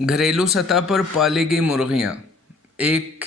घरेलू सतह पर पाली गई मुर्गियाँ एक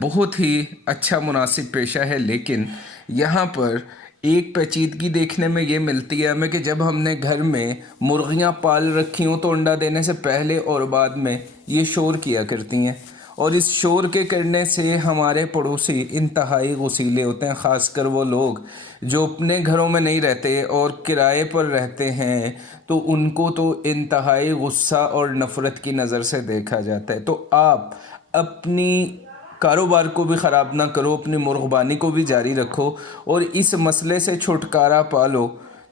बहुत ही अच्छा मुनासिब पेशा है, लेकिन यहाँ पर एक पेचीदगी देखने में ये मिलती है हमें कि जब हमने घर में मुर्गियाँ पाल रखी हों तो अंडा देने से पहले और बाद में ये शोर किया करती हैं, और इस शोर के करने से हमारे पड़ोसी इंतहाई गुस्सीले होते हैं, ख़ासकर वो लोग जो अपने घरों में नहीं रहते और किराए पर रहते हैं। तो उनको तो इंतहाई गुस्सा और नफ़रत की नज़र से देखा जाता है। तो आप अपनी कारोबार को भी ख़राब ना करो, अपनी मुर्गबानी को भी जारी रखो और इस मसले से छुटकारा पालो।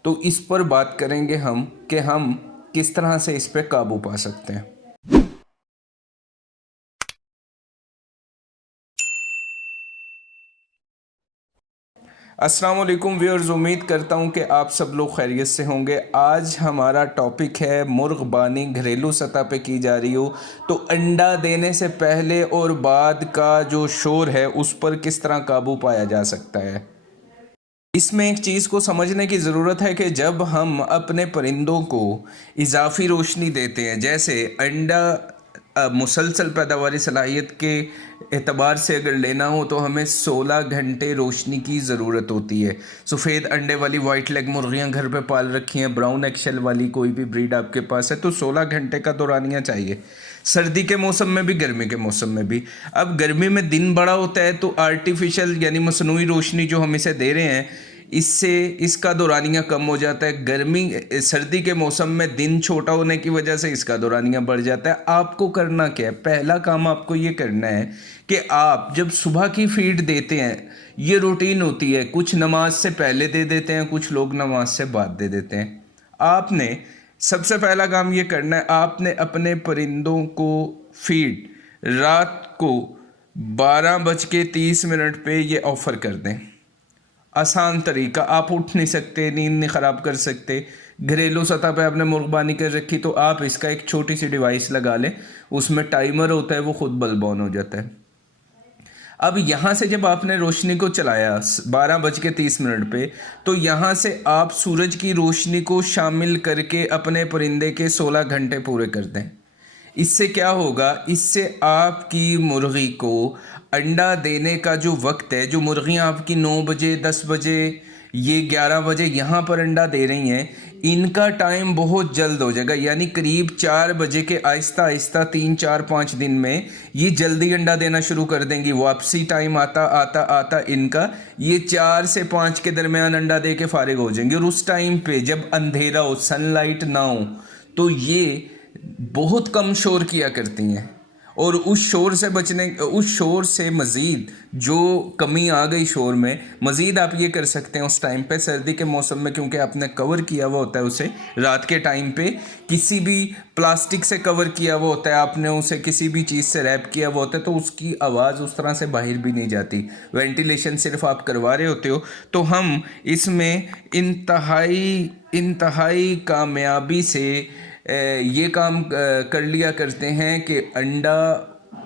तो इस पर बात करेंगे हम कि हम किस तरह से इस पर काबू पा सकते हैं। अस्सलाम वालेकुम व्यूअर्स, उम्मीद करता हूँ कि आप सब लोग खैरियत से होंगे। आज हमारा टॉपिक है मुर्गबानी घरेलू सतह पे की जा रही हो तो अंडा देने से पहले और बाद का जो शोर है उस पर किस तरह काबू पाया जा सकता है। इसमें एक चीज़ को समझने की ज़रूरत है कि जब हम अपने परिंदों को इजाफी रोशनी देते हैं, जैसे अंडा मुसलसल पैदावारी सलाहियत के एतबार से अगर लेना हो तो हमें 16 घंटे रोशनी की ज़रूरत होती है। सफ़ेद अंडे वाली वाइट लेग मुर्गियाँ घर पे पाल रखी हैं, ब्राउन एक्शेल वाली कोई भी ब्रीड आपके पास है तो 16 घंटे का दौरानिया चाहिए, सर्दी के मौसम में भी गर्मी के मौसम में भी। अब गर्मी में दिन बड़ा होता है तो आर्टिफिशियल यानी मसनूई रोशनी जो हम इसे दे रहे हैं इससे इसका दौरानिया कम हो जाता है। सर्दी के मौसम में दिन छोटा होने की वजह से इसका दौरानिया बढ़ जाता है। आपको करना क्या है, पहला काम आपको ये करना है कि आप जब सुबह की फीड देते हैं, ये रूटीन होती है, कुछ नमाज से पहले दे देते हैं, कुछ लोग नमाज से बाद दे देते हैं। आपने सबसे पहला काम ये करना है, आपने अपने परिंदों को फीड रात को 12:30 पे ये ऑफ़र कर दें। आसान तरीका, आप उठ नहीं सकते, नींद नहीं ख़राब कर सकते, घरेलू सतह पे आपने मुर्गबानी कर रखी तो आप इसका एक छोटी सी डिवाइस लगा लें, उसमें टाइमर होता है, वो खुद बल्ब ऑन हो जाता है। अब यहाँ से जब आपने रोशनी को चलाया 12:30 पे, तो यहाँ से आप सूरज की रोशनी को शामिल करके अपने परिंदे के 16 घंटे पूरे कर दें। इससे क्या होगा, इससे आपकी मुर्गी को अंडा देने का जो वक्त है, जो मुर्गियाँ आपकी 9 बजे 10 बजे ये 11 बजे यहाँ पर अंडा दे रही हैं, इनका टाइम बहुत जल्द हो जाएगा। यानी करीब 4 बजे के आहिस्ता आहिस्ता 3 4 5 दिन में ये जल्दी अंडा देना शुरू कर देंगी। वापसी टाइम आता आता आता इनका ये 4 से 5 के दरमियान अंडा दे के फारिग हो जाएंगे। और उस टाइम पे जब अंधेरा हो, सनलाइट ना हो, तो ये बहुत कम शोर किया करती हैं। और उस शोर से मज़ीद जो कमी आ गई शोर में, मज़ीद आप ये कर सकते हैं उस टाइम पे सर्दी के मौसम में, क्योंकि आपने कवर किया हुआ होता है उसे रात के टाइम पे, किसी भी प्लास्टिक से कवर किया हुआ होता है, आपने उसे किसी भी चीज़ से रैप किया हुआ होता है, तो उसकी आवाज़ उस तरह से बाहर भी नहीं जाती, वेंटिलेशन सिर्फ आप करवा रहे होते हो। तो हम इसमें इंतहाई कामयाबी से ये काम कर लिया करते हैं कि अंडा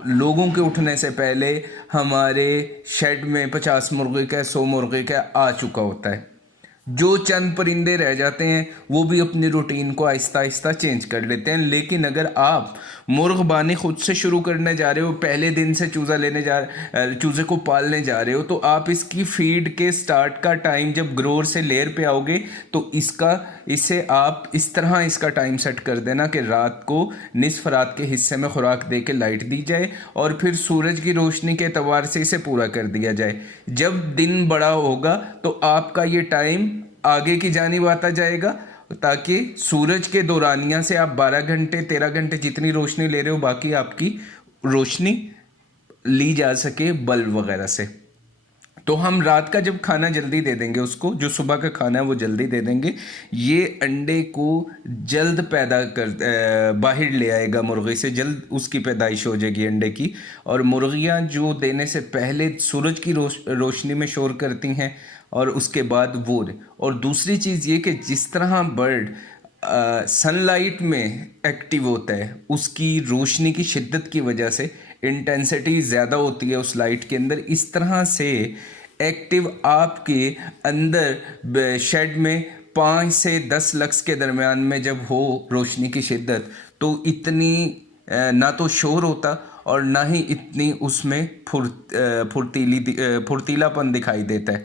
लोगों के उठने से पहले हमारे शेड में 50 मुर्गे का 100 मुर्गे का आ चुका होता है। जो चंद परिंदे रह जाते हैं वो भी अपनी रूटीन को आहिस्ता आहिस्ता चेंज कर लेते हैं। लेकिन अगर आप मुर्गबानी खुद से शुरू करने जा रहे हो, पहले दिन से चूज़े को पालने जा रहे हो, तो आप इसकी फीड के स्टार्ट का टाइम जब ग्रोअर से लेयर पे आओगे तो इसे आप इस तरह इसका टाइम सेट कर देना कि रात को निस्फ रात के हिस्से में खुराक दे के लाइट दी जाए और फिर सूरज की रोशनी के एतबार से इसे पूरा कर दिया जाए। जब दिन बड़ा होगा तो आपका ये टाइम आगे की जानिब आता जाएगा, ताकि सूरज के दौरानिया से आप 12 घंटे 13 घंटे जितनी रोशनी ले रहे हो बाकी आपकी रोशनी ली जा सके बल्ब वगैरह से। तो हम रात का जब खाना जल्दी दे देंगे उसको, जो सुबह का खाना है वो जल्दी दे देंगे, ये अंडे को जल्द बाहर ले आएगा, मुर्गी से जल्द उसकी पैदाइश हो जाएगी अंडे की। और मुर्गियाँ जो देने से पहले सूरज की रोशनी में शोर करती हैं और उसके बाद वो। और दूसरी चीज़ ये कि जिस तरह बर्ड सनलाइट में एक्टिव होता है, उसकी रोशनी की शिद्दत की वजह से इंटेंसिटी ज़्यादा होती है उस लाइट के अंदर, इस तरह से एक्टिव आपके अंदर शेड में 5 से 10 लक्स के दरमियान में जब हो रोशनी की शिद्दत, तो इतनी نہ تو شور ہوتا اور نہ ہی اتنی اس میں پھرتیلاپن دکھائی دیتا ہے.